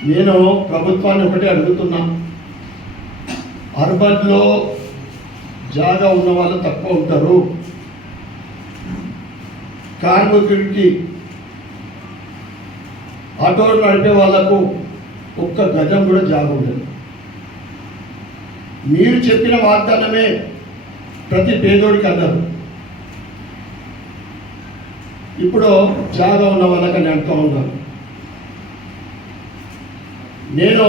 నేను ప్రభుత్వాన్ని ఒకటే అడుగుతున్నా, అర్బన్లో జాగా ఉన్న వాళ్ళు తక్కువ ఉంటారు, కార్మికుడికి ఆటోలు నడిపే వాళ్లకు ఒక్క గజం కూడా జాగా ఉండదు. మీరు చెప్పిన వాగ్దానమే ప్రతి పేదోడికి అన్నారు. ఇప్పుడు జాగా ఉన్న వాళ్ళకని అంటూ ఉన్నారు. నేను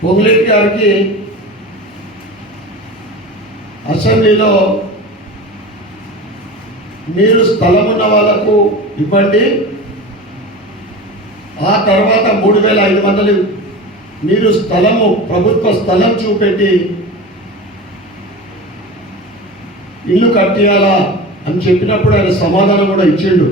పొంగులేటి గారికి అసెంబ్లీలో మీరు స్థలం ఉన్న వాళ్ళకు ఇవ్వండి, ఆ తర్వాత 3,500 మీరు స్థలము ప్రభుత్వ స్థలం చూపెట్టి ఇల్లు కట్టియాలా అని చెప్పినప్పుడు ఆయన సమాధానం కూడా ఇచ్చిండు.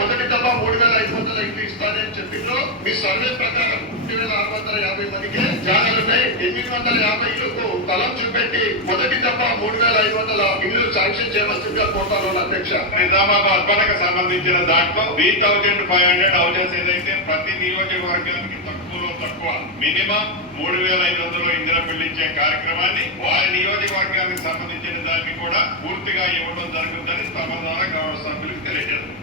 మొదటి దఫా 3,500 ఇల్లు ఇస్తానని చెప్పిండ్రు. మీ సర్వే ప్రకారం 3,650 మందికి జాగాలున్నాయి. 850 ఇళ్లకు స్థలం చూపెట్టి మొదటి దఫా 3,500 ఇల్లు శాంక్షన్ చేయవలసిందిగా కోరుతాను అధ్యక్ష. నిజామాబాద్ అర్బన్కు సంబంధించిన దాంట్లో 3,500 హౌసెస్ ఏదైతే ప్రతి నియోజకవర్గానికి తక్కువ మినిమం 3,500 ఇందిరా పిల్లించే కార్యక్రమాన్ని వారి నియోజకవర్గానికి సంబంధించిన దాన్ని కూడా పూర్తిగా ఇవ్వడం జరుగుతుందని తమ ద్వారా గౌరవ సభ్యులకు తెలియజేస్తారు.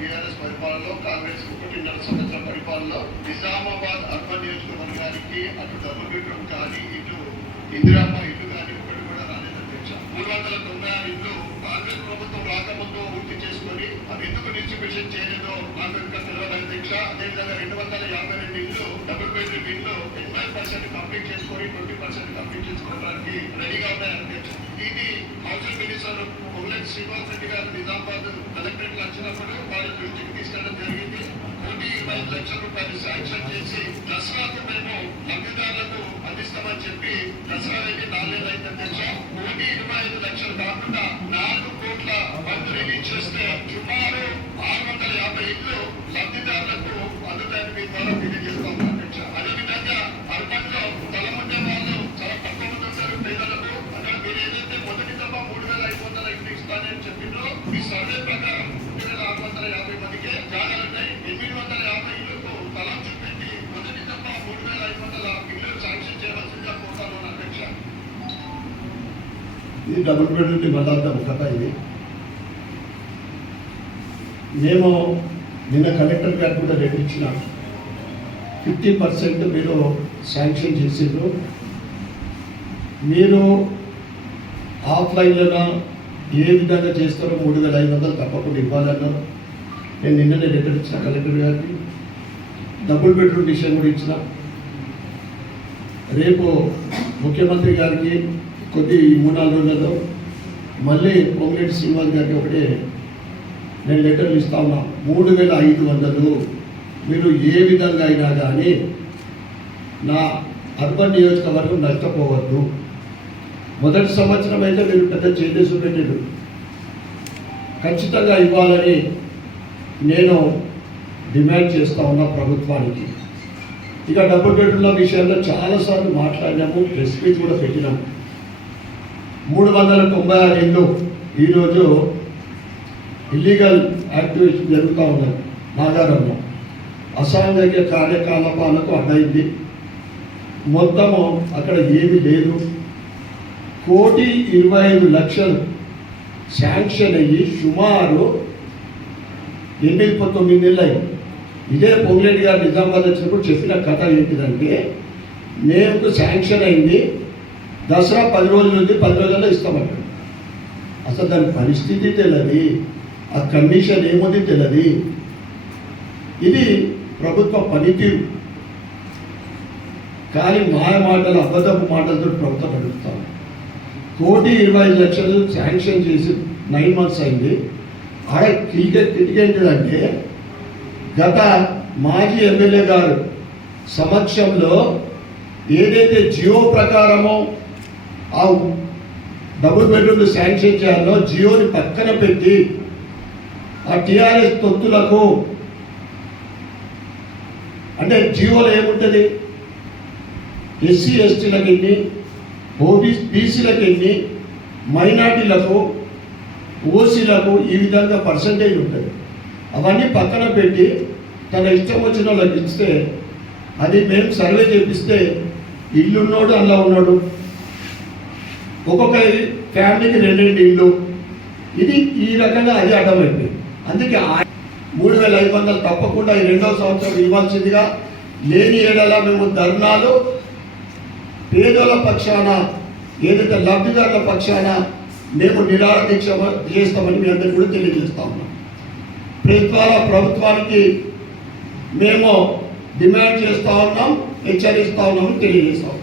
బీఆర్ఎస్ పరిపాలనలో, కాంగ్రెస్ 1.5 సంవత్సరాల పరిపాలనలో నిజామాబాద్ అర్బన్ నియోజకవర్గానికి అటు డబుల్ బెడ్రూమ్ కానీ ఇటు ఇందిరామ్మ ఇల్లు కానీ ఒకటి కూడా రాలేదు అధ్యక్ష. 396 ఇల్లు కాంగ్రెస్ ప్రభుత్వం రాకముందు పూర్తి చేసుకొని అది ఎందుకు డిస్ట్రిబ్యూషన్ చేయలేదో నాకు ఇంకా తెలియదు అధ్యక్ష. అదేవిధంగా 252 ఇల్లు డబుల్ బెడ్రూమ్ ఇల్లు 80% కంప్లీట్ చేసుకొని 20% కంప్లీట్ చేసుకోవడానికి రెడీగా ఉన్నాయి అధ్యక్ష. ఇది హౌసింగ్ మినిస్టర్ పొంగులేటి శ్రీనివాస్ రెడ్డి గారు నిజామాబాద్ కలెక్టరేట్ వచ్చినప్పుడు వారి దృష్టికి తీసుకెళ్లడం జరిగింది. 1,25 లక్షల రూపాయలు శాంక్షన్ చేసి దసరాకు మేము లబ్ధిదారులకు అందిస్తామని చెప్పి దసరా అయితే 4 నెలలు అయింది అధ్యక్ష. 1,25 లక్షలు కాకుండా 4 కోట్ల ఫండ్ రిలీజ్ చేస్తే సుమారు 650 ఇల్లు లబ్ధిదారులకు అందుతాయని మీ ద్వారా తెలియజేస్తాం అధ్యక్ష. అదేవిధంగా అర్బన్ లో స్థలం ఉండే వాళ్ళు చాలా తక్కువ మంది ఉంటారు పేదలకు. అక్కడ మీరు ఏదైతే మొదటి దఫా 3,500 ఇల్లు ఇస్తానని చెప్పిండ్రో మీ సర్వే ప్రకారం 3,650 మందికి జాగాలున్నాయి. 850 ఇళ్లకు స్థలం చూపెట్టి మొదటి దఫా 3,500 ఇల్లు శాంక్షన్ చేయవలసిందిగా కోరుతాను అధ్యక్ష. ఇది డబుల్ బెడ్రూమ్ మదార్థం కథ. ఇది మేము నిన్న కలెక్టర్ గారు కూడా రేపు ఇచ్చిన 50% మీరు శాంక్షన్ చేసిండ్రు. మీరు ఆఫ్లైన్లో ఏ విధంగా చేస్తారో 3,500 తప్పకుండా ఇవ్వాలన్నారు. నేను నిన్ననే లెటర్ ఇచ్చిన కలెక్టర్ గారికి. డబుల్ బెడ్రూమ్ విషయం కూడా ఇచ్చిన. రేపు ముఖ్యమంత్రి గారికి కొద్ది 3-4 రోజుల్లో మళ్ళీ పొంగులేటి శ్రీనివాస్ గారికి ఒకటే నేను లెటర్లు ఇస్తా ఉన్నా. 3,500 మీరు ఏ విధంగా అయినా కానీ నా అర్బన్ నియోజకవర్గం నష్టపోవద్దు. మొదటి సంవత్సరం అయితే మీరు పెద్ద చేసి పెట్టారు, ఖచ్చితంగా ఇవ్వాలని నేను డిమాండ్ చేస్తూ ఉన్నా ప్రభుత్వానికి. ఇక డబుల్ బెడ్రూమ్ల విషయంలో చాలాసార్లు మాట్లాడినాము, ప్రెస్ మీట్ కూడా పెట్టినాము. 396 ఇల్లు ఈరోజు ఇల్లీగల్ యాక్టివిటీ జరుగుతూ ఉన్నాయి. నాగారంలో అసాంఘిక కార్యకలాపాలకు అడ్డైంది. మొత్తము అక్కడ ఏమీ లేదు. 1,25,00,000 శాంక్షన్ అయ్యి సుమారు 8-9 నెలలు అయింది. ఇదే పొంగులేటి గారు నిజామాబాద్ వచ్చినప్పుడు చెప్పిన కథ ఏంటిదంటే, మేము శాంక్షన్ అయింది, దసరా 10 రోజులు ఉంది, 10 రోజుల్లో ఇస్తామంటాడు. అసలు దాని పరిస్థితి తెలియదు, ఆ కండిషన్ ఏముంది తెలియదు. ఇది ప్రభుత్వ పనితీరు. కానీ మాయ మాటలు, అబద్ధపు మాటలతో ప్రభుత్వం నడుపుతాం. 1,25,00,000 శాంక్షన్ చేసి 9 months అయింది. ఆడ కిటికేంటిదంటే గత మాజీ ఎమ్మెల్యే గారు సమక్షంలో ఏదైతే జియో ప్రకారమో ఆ డబుల్ బెడ్రూమ్లు శాంక్షన్ చేయాలో జియోని పక్కన పెట్టి ఆ టీఆర్ఎస్ తొత్తులకు అంటే జియోలో ఏముంటుంది ఎస్సీ ఎస్టీలకు ఎన్ని, బీసీలకు ఎన్ని, మైనార్టీలకు, ఓసీలకు ఈ విధంగా పర్సంటేజ్ ఉంటుంది. అవన్నీ పక్కన పెట్టి తన ఇష్టం వచ్చిన వాళ్ళకి ఇస్తే అది మేము సర్వే చేపిస్తే ఇల్లు ఉన్నాడు అలా ఉన్నాడు, ఒక్కొక్క ఫ్యామిలీకి 2 ఇల్లు, ఇది ఈ రకంగా అది అర్థమైంది. అందుకే 3,500 తప్పకుండా ఈ 2వ సంవత్సరం ఇవ్వాల్సిందిగా, లేని ఏడలా మేము ధర్నాలు పేదల పక్షాన, ఏదైతే లబ్ధిదారుల పక్షాన మేము నిరాహార దీక్ష చేస్తామని మీ అందరికీ కూడా తెలియజేస్తా ఉన్నాం. ద్వారా ప్రభుత్వానికి మేము డిమాండ్ చేస్తూ ఉన్నాం, హెచ్చరిస్తూ ఉన్నామని తెలియజేస్తాం.